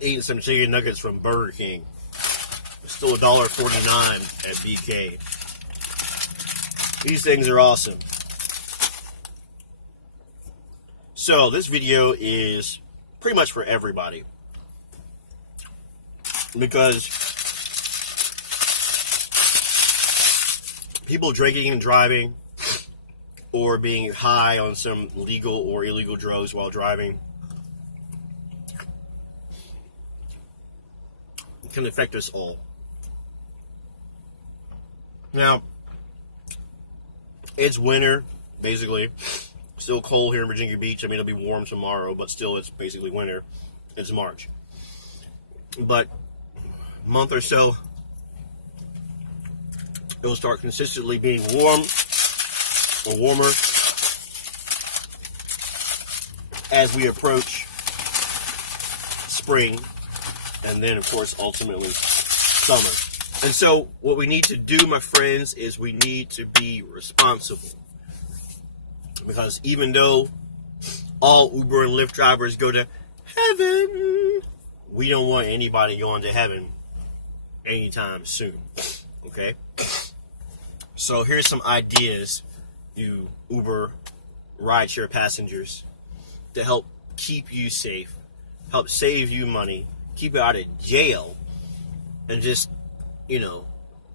eating some chicken nuggets from Burger King. It's still $1.49 at BK. These things are awesome. So this video is pretty much for everybody, because people drinking and driving, or being high on some legal or illegal drugs while driving, can affect us all. Now, it's winter, basically. Still cold here in Virginia Beach. I mean, it'll be warm tomorrow, but still, it's basically winter. It's March. But a month or so, it will start consistently being warm or warmer as we approach spring, and then, of course, ultimately summer. And so what we need to do, my friends, is we need to be responsible. Because even though all Uber and Lyft drivers go to heaven, we don't want anybody going to heaven anytime soon. Okay? So here's some ideas, you Uber rideshare passengers, to help keep you safe, help save you money, keep you out of jail, and just,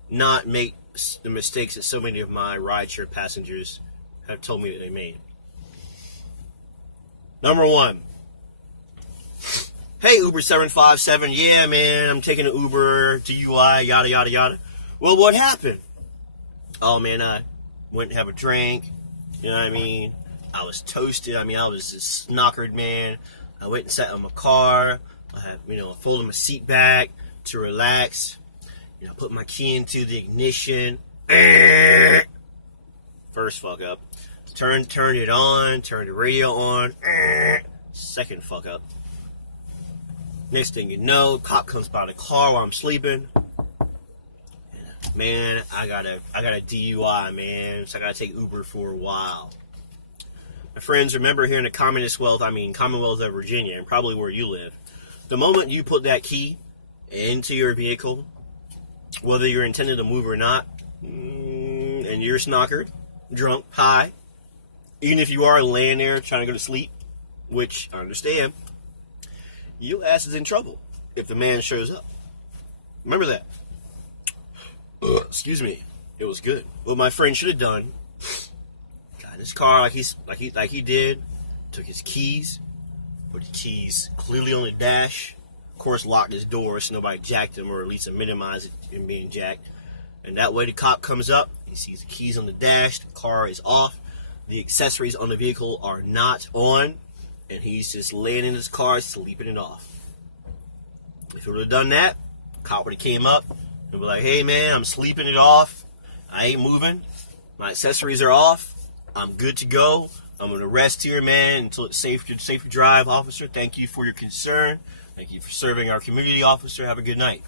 not make the mistakes that so many of my rideshare passengers have told me that they made. Number one. Hey, Uber 757, yeah, man, I'm taking an Uber, DUI, yada, yada, yada. Well, what happened? Oh, man, I went to have a drink, you know what I mean? I was toasted. I mean, I was just snockered, man. I went and sat in my car. I folded my seat back to relax. Put my key into the ignition. First fuck up. Turned it on. Turned the radio on. Second fuck up. Next thing you know, cop comes by the car while I'm sleeping. Man, I got a DUI, man. So I gotta take Uber for a while. My friends, remember, here in the Commonwealth of Virginia, and probably where you live, the moment you put that key into your vehicle, whether you're intended to move or not, and you're snockered, drunk, high, even if you are laying there trying to go to sleep, which I understand, your ass is in trouble if the man shows up. Remember that. Excuse me. It was good. What my friend should have done, got in his car like he did, took his keys, put the keys clearly on the dash, of course locked his door so nobody jacked him, or at least minimized him being jacked. And that way the cop comes up, he sees the keys on the dash, the car is off, the accessories on the vehicle are not on, and he's just laying in his car sleeping it off. If he would have done that, the cop would have came up and be like, hey man, I'm sleeping it off, I ain't moving, my accessories are off, I'm good to go, I'm going to rest here, man, until it's safe to drive, officer. Thank you for your concern. Thank you for serving our community, officer. Have a good night.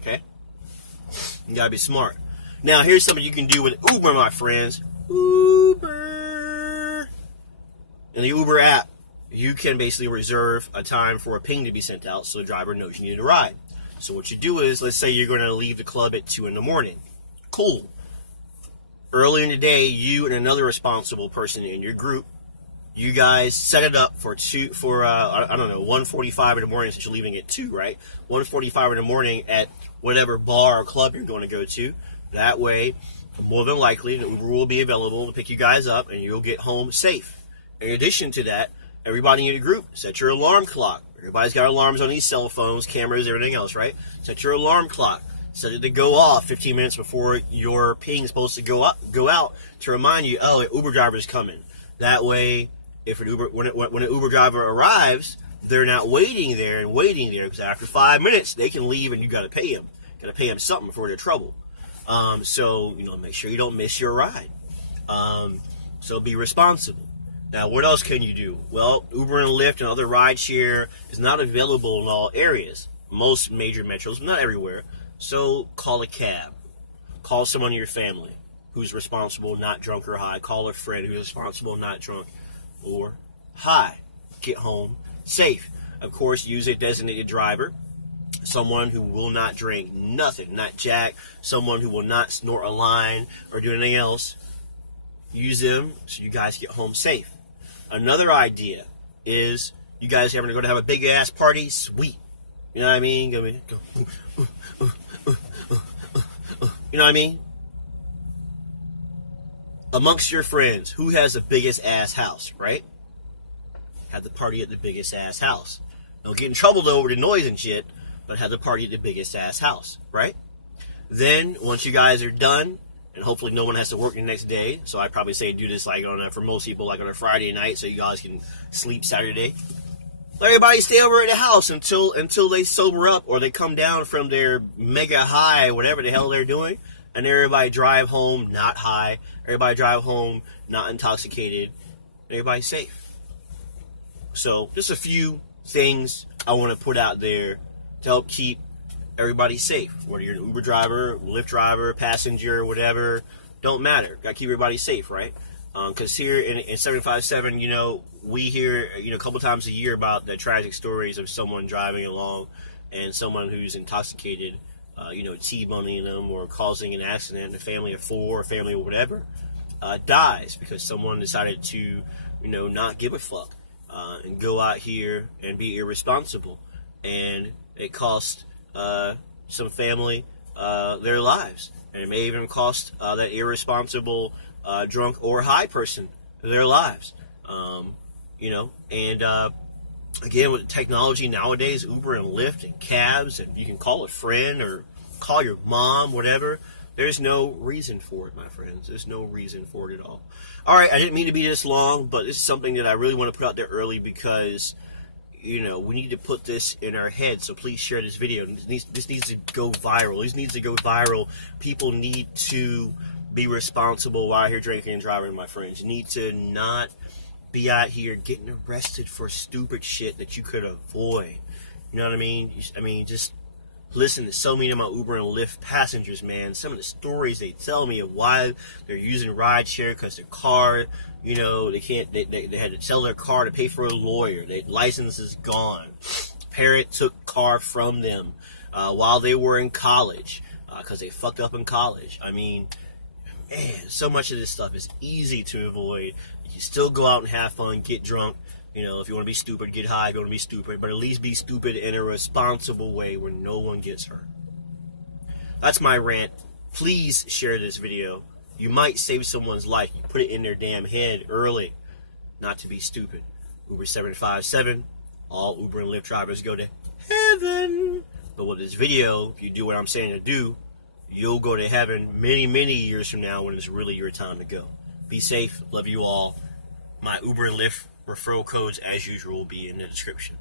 Okay? You got to be smart. Now, here's something you can do with Uber, my friends. Uber. In the Uber app, you can basically reserve a time for a ping to be sent out so the driver knows you need a ride. So what you do is, let's say you're going to leave the club at 2 in the morning. Cool. Early in the day, you and another responsible person in your group, you guys set it up for 1:45 in the morning, since you're leaving at 2, right? 1:45 in the morning at whatever bar or club you're going to go to. That way, more than likely, the Uber will be available to pick you guys up, and you'll get home safe. In addition to that, everybody in your group, set your alarm clock. Everybody's got alarms on these cell phones, cameras, everything else, right? Set your alarm clock. Set it to go off 15 minutes before your ping is supposed to go out to remind you, oh, an Uber driver is coming. That way, if when an Uber driver arrives, they're not waiting there, because after 5 minutes they can leave and you got to pay them. Got to pay them something for their trouble. So make sure you don't miss your ride. So be responsible. Now, what else can you do? Well, Uber and Lyft and other rideshare is not available in all areas. Most major metros, not everywhere. So call a cab. Call someone in your family who's responsible, not drunk or high. Call a friend who's responsible, not drunk or high. Get home safe. Of course, use a designated driver, someone who will not drink nothing, not jack, someone who will not snort a line or do anything else. Use them so you guys get home safe. Another idea is you guys having to go to have a big ass party, sweet. You know what I mean? You know what I mean? Amongst your friends, who has the biggest ass house, right? Have the party at the biggest ass house. Don't get in trouble though over the noise and shit, but have the party at the biggest ass house, right? Then, once you guys are done, and hopefully no one has to work the next day, so I'd probably say do this like for most people, like on a Friday night, so you guys can sleep Saturday. Let everybody stay over at the house until they sober up or they come down from their mega high, whatever the hell they're doing, and everybody drive home not high, everybody drive home not intoxicated, everybody's safe. So, just a few things I want to put out there to help keep everybody safe. Whether you're an Uber driver, Lyft driver, passenger, whatever, don't matter. Got to keep everybody safe, right? Because here in 757, you know, we hear, you know, a couple times a year about the tragic stories of someone driving along and someone who's intoxicated, you know, T-boning them or causing an accident. A family of 4, a family of whatever, dies because someone decided to, you know, not give a fuck and go out here and be irresponsible. And it cost some family their lives. And it may even cost that irresponsible drunk or high person their lives. You know, and again, with technology nowadays, Uber and Lyft and cabs, and you can call a friend or call your mom, whatever. There's no reason for it, my friends. There's no reason for it at all. All right, I didn't mean to be this long, but this is something that I really want to put out there early because, you know, we need to put this in our head. So please share this video. This needs to go viral. This needs to go viral. People need to be responsible while you're drinking and driving, my friends. You need to not be out here getting arrested for stupid shit that you could avoid. You know what I mean? Just listen to so many of my Uber and Lyft passengers, man. Some of the stories they tell me of why they're using rideshare because their car, you know, they had to sell their car to pay for a lawyer. Their license is gone. Parent took car from them while they were in college because they fucked up in college. I mean, man, so much of this stuff is easy to avoid. You can still go out and have fun, get drunk. You know, if you want to be stupid, get high if you want to be stupid. But at least be stupid in a responsible way where no one gets hurt. That's my rant. Please share this video. You might save someone's life. You put it in their damn head early not to be stupid. Uber 757. All Uber and Lyft drivers go to heaven. But with this video, if you do what I'm saying to do, you'll go to heaven many, many years from now when it's really your time to go. Be safe. Love you all. My Uber and Lyft referral codes, as usual, will be in the description.